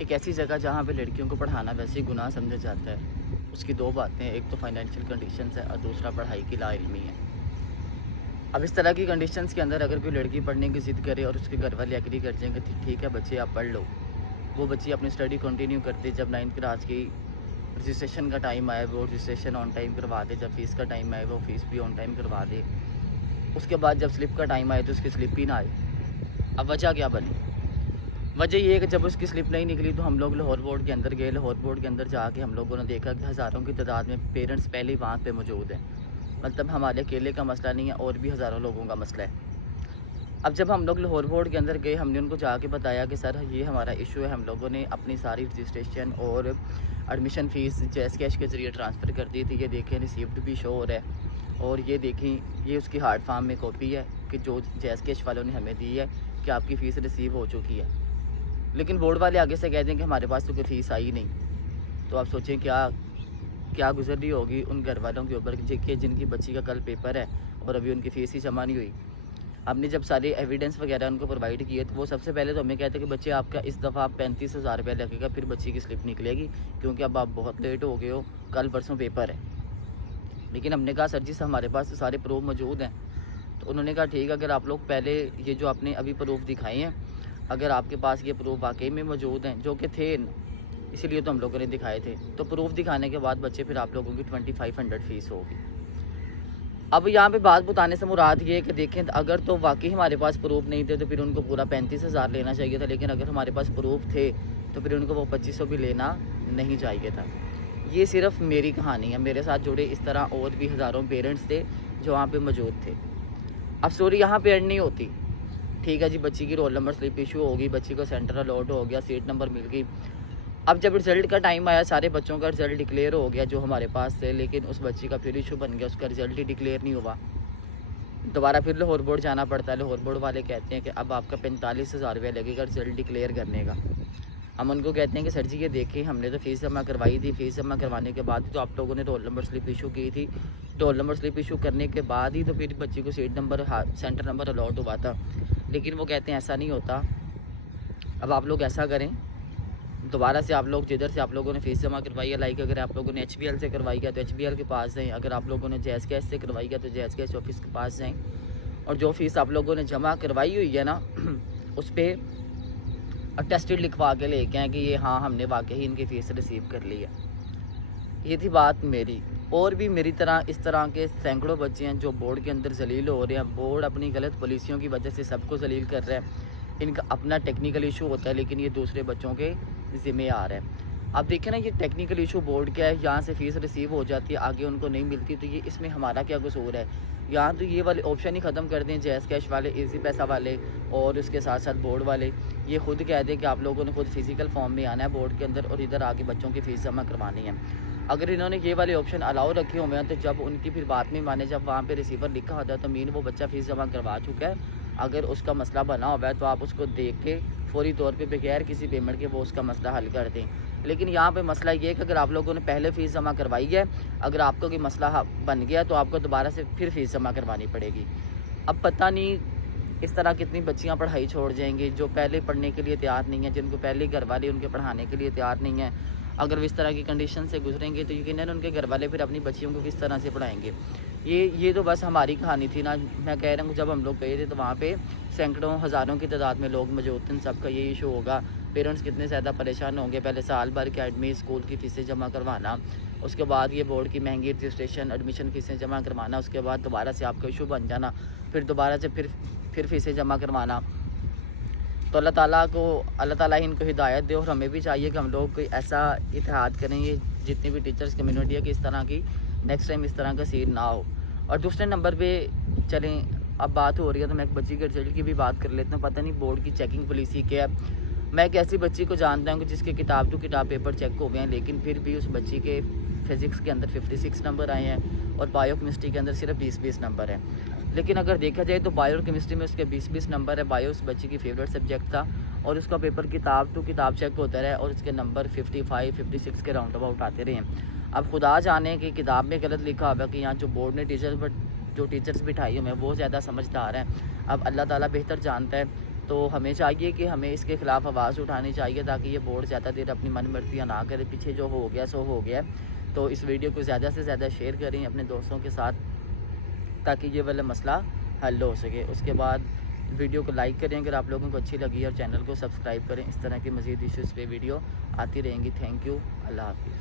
एक ऐसी जगह जहाँ पे लड़कियों को पढ़ाना वैसे ही गुनाह समझा जाता है, उसकी दो बातें हैं, एक तो फाइनेंशियल कंडीशंस है और दूसरा पढ़ाई की लाइल्मी है। अब इस तरह की कंडीशंस के अंदर अगर कोई लड़की पढ़ने की ज़िद करे और उसके घर वाले एग्री कर जाएंगे ठीक है बच्चे आप पढ़ लो, वो बच्ची अपनी स्टडी कंटिन्यू करते, जब 9th क्लास की रजिस्ट्रेशन का टाइम आए वो रजिस्ट्रेशन ऑन टाइम करवा दे, जब फ़ीस का टाइम आए वो फ़ीस भी ऑन टाइम करवा दे, उसके बाद जब स्लिप का टाइम आए तो उसकी स्लिप ही ना आए। अब वजह क्या बनी? वजह ये है कि जब उसकी स्लिप नहीं निकली तो हम लोग लाहौर बोर्ड के अंदर गए। लाहौर बोर्ड के अंदर जाके हम लोगों ने देखा कि हज़ारों की तादाद में पेरेंट्स पहले ही वहाँ पे मौजूद हैं। मतलब हमारे अकेले का मसला नहीं है, और भी हज़ारों लोगों का मसला है। अब जब हम लोग लाहौर बोर्ड के अंदर गए, हमने उनको जाके बताया कि सर ये हमारा इशू है, हम लोगों ने अपनी सारी रजिस्ट्रेशन और एडमिशन फ़ीस जैज़ कैश के ज़रिए ट्रांसफ़र कर दी थी। ये देखें रिसीप्ट भी शो हो रहा है, और ये देखें ये उसकी हार्ड फॉर्म में कॉपी है कि जो जैज़ कैश वालों ने हमें दी है कि आपकी फ़ीस रिसीव हो चुकी है। लेकिन बोर्ड वाले आगे से कह दें कि हमारे पास तो कोई फ़ीस आई नहीं। तो आप सोचें क्या क्या गुजर रही होगी उन घर वालों के ऊपर कि जिनकी बच्ची का कल पेपर है और अभी उनकी फ़ीस ही जमा नहीं हुई। हमने जब सारे एविडेंस वगैरह उनको प्रोवाइड किए तो वो सबसे पहले तो हमें कहते कि बच्चे आपका इस दफ़ा 35,000 रुपये लगेगा, फिर बच्ची की स्लिप निकलेगी क्योंकि अब आप बहुत लेट हो गए हो, कल परसों पेपर है। लेकिन हमने कहा सर जी हमारे पास तो सारे प्रूफ मौजूद हैं। तो उन्होंने कहा ठीक है, अगर आप लोग पहले ये जो आपने अभी प्रूफ दिखाए हैं, अगर आपके पास ये प्रूफ वाकई में मौजूद हैं, जो कि थे इसीलिए तो हम लोगों ने दिखाए थे, तो प्रूफ दिखाने के बाद बच्चे फिर आप लोगों की 2500 फ़ीस होगी। अब यहाँ पे बात बताने से मुराद ये है कि देखें अगर तो वाकई हमारे पास प्रूफ नहीं थे तो फिर उनको पूरा 35,000 लेना चाहिए था। लेकिन अगर हमारे पास प्रूफ थे तो फिर उनको वो 2500 भी लेना नहीं चाहिए था। ये सिर्फ मेरी कहानी है, मेरे साथ जुड़े इस तरह और भी हज़ारों पेरेंट्स थे जो वहाँ पे मौजूद थे। अब स्टोरी यहाँ पे एंड नहीं होती। ठीक है जी, बच्ची की रोल नंबर स्लिप इशू होगी, बच्ची को सेंटर अलॉट हो गया, सीट नंबर मिल गई। अब जब रिज़ल्ट का टाइम आया, सारे बच्चों का रिज़ल्ट डिक्लेयर हो गया जो हमारे पास थे, लेकिन उस बच्ची का फिर इशू बन गया, उसका रिज़ल्ट ही डिक्लेयर नहीं हुआ। दोबारा फिर लाहौर बोर्ड जाना पड़ता है। लाहौर बोर्ड वाले कहते हैं कि अब आपका 45,000 रुपये लगेगा रिज़ल्ट डिक्लेयर करने का। हम उनको कहते हैं कि सर जी ये देखिए हमने तो फ़ीस जमा करवाई थी, फ़ीस जमा करवाने के बाद तो आप लोगों ने रोल नंबर स्लिप इशू की थी, रोल नंबर स्लिप इशू करने के बाद ही तो फिर बच्ची को seat number centre number allot हुआ था। लेकिन वो कहते हैं ऐसा नहीं होता। अब आप लोग ऐसा करें, दोबारा से आप लोग जिधर से आप लोगों ने फ़ीस जमा करवाई है, लाइक अगर आप लोगों ने HBL से करवाई है तो HBL के पास जाएँ, अगर आप लोगों ने जैज़ कैश से करवाई है तो जैज़ कैश ऑफिस के पास जाएँ, और जो फ़ीस आप लोगों ने जमा करवाई हुई है ना उस पर अटेस्टेड लिखवा के लेके आएँ कि ये हाँ हमने वाकई ही इनकी फ़ीस रिसीव कर ली है। ये थी बात मेरी। और भी मेरी तरह इस तरह के सैकड़ों बच्चे हैं जो बोर्ड के अंदर जलील हो रहे हैं। बोर्ड अपनी गलत पॉलिसियों की वजह से सबको जलील कर रहा है। इनका अपना टेक्निकल इशू होता है लेकिन ये दूसरे बच्चों के ज़िम्मे आ रहा है। अब देखें ना, ये टेक्निकल इशू बोर्ड क्या है, यहाँ से फ़ीस रिसीव हो जाती है, आगे उनको नहीं मिलती, तो ये इसमें हमारा क्या कसूर है? यहाँ तो ये वाले ऑप्शन ही ख़त्म कर दें, जैज़ कैश वाले, इजी पैसा वाले, और उसके साथ साथ बोर्ड वाले ये खुद कह दें कि आप लोगों ने खुद फिज़िकल फॉर्म में आना है बोर्ड के अंदर और इधर आके बच्चों की फ़ीस जमा करवानी है। अगर इन्होंने ये वाले ऑप्शन अलाउ रखे हुए हैं तो जब उनकी फिर बात में माने, जब वहाँ पे रिसीवर लिखा होता है तो मीन वो बच्चा फ़ीस जमा करवा चुका है। अगर उसका मसला बना हुआ है तो आप उसको देख के फ़ौरी तौर पे बगैर किसी पेमेंट के वो उसका मसला हल कर दें। लेकिन यहाँ पे मसला ये है कि अगर आप लोगों ने पहले फ़ीस जमा करवाई है, अगर आपका कोई मसला बन गया तो आपको दोबारा से फिर फ़ीस जमा करवानी पड़ेगी। अब पता नहीं इस तरह कितनी बच्चियाँ पढ़ाई छोड़ जाएंगी जो पहले पढ़ने के लिए तैयार नहीं है, जिनको पहले घर वाले उनके पढ़ाने के लिए तैयार नहीं है। अगर वो इस तरह की कंडीशन से गुजरेंगे तो यकीनन उनके घर वाले फिर अपनी बच्चियों को किस तरह से पढ़ाएंगे। ये तो बस हमारी कहानी थी ना। मैं कह रहा हूँ जब हम लोग गए थे तो वहाँ पे सैकड़ों हज़ारों की तादाद में लोग मौजूद थे। सबका ये इशू होगा, पेरेंट्स कितने ज़्यादा परेशान होंगे। पहले साल भर की एडमिट स्कूल की फ़ीसें जमा करवाना, उसके बाद ये बोर्ड की महंगी रजिस्ट्रेशन एडमिशन फ़ीसें जमा करवाना, उसके बाद दोबारा से आपका इशू बन जाना, फिर दोबारा से फिर फ़ीसें जमा करवाना। तो अल्लाह ताला इनको हिदायत दे, और हमें भी चाहिए कि हम लोग कोई ऐसा इत्तेहाद करें, ये जितनी भी टीचर्स कम्युनिटी है कि इस तरह की नेक्स्ट टाइम इस तरह का सीन ना हो। और दूसरे नंबर पे चलें, अब बात हो रही है तो मैं एक बच्ची के रिजल्ट की भी बात कर लेता हूँ। पता नहीं बोर्ड की चेकिंग पॉलिसी क्या है। मैं एक ऐसी बच्ची को जानता हूँ कि जिसके किताब टू किताब पेपर चेक हो गए हैं, लेकिन फिर भी उस बच्ची के फ़िज़िक्स के अंदर 56 नंबर आए हैं और बायो केमिस्ट्री के अंदर सिर्फ 20 नंबर हैं। लेकिन अगर देखा जाए तो बायो और केमिस्ट्री में उसके 20 नंबर है। बायो उस बच्ची की फेवरेट सब्जेक्ट था और उसका पेपर किताब टू किताब चेक होता रहा और उसके नंबर 55-56 के राउंड अबाउट आते रहे हैं। अब खुदा जाने कि किताब में गलत लिखा हुआ कि यहाँ जो बोर्ड ने जो टीचर्स बिठाई हुए हैं वो ज़्यादा समझदार हैं। अब अल्लाह ताला बेहतर जानता है। तो हमें चाहिए कि हमें इसके ख़िलाफ़ आवाज़ उठानी चाहिए ताकि ये बोर्ड ज़्यादा देर अपनी मनमर्जियाँ ना करे। पीछे जो हो गया सो हो गया। तो इस वीडियो को ज़्यादा से ज़्यादा शेयर करें अपने दोस्तों के साथ ताकि ये वाला मसला हल हो सके। उसके बाद वीडियो को लाइक करें अगर आप लोगों को अच्छी लगी, और चैनल को सब्सक्राइब करें। इस तरह के मज़ीद इश्यूज़ पे वीडियो आती रहेंगी। Thank you. अल्लाह हाफ़िज़।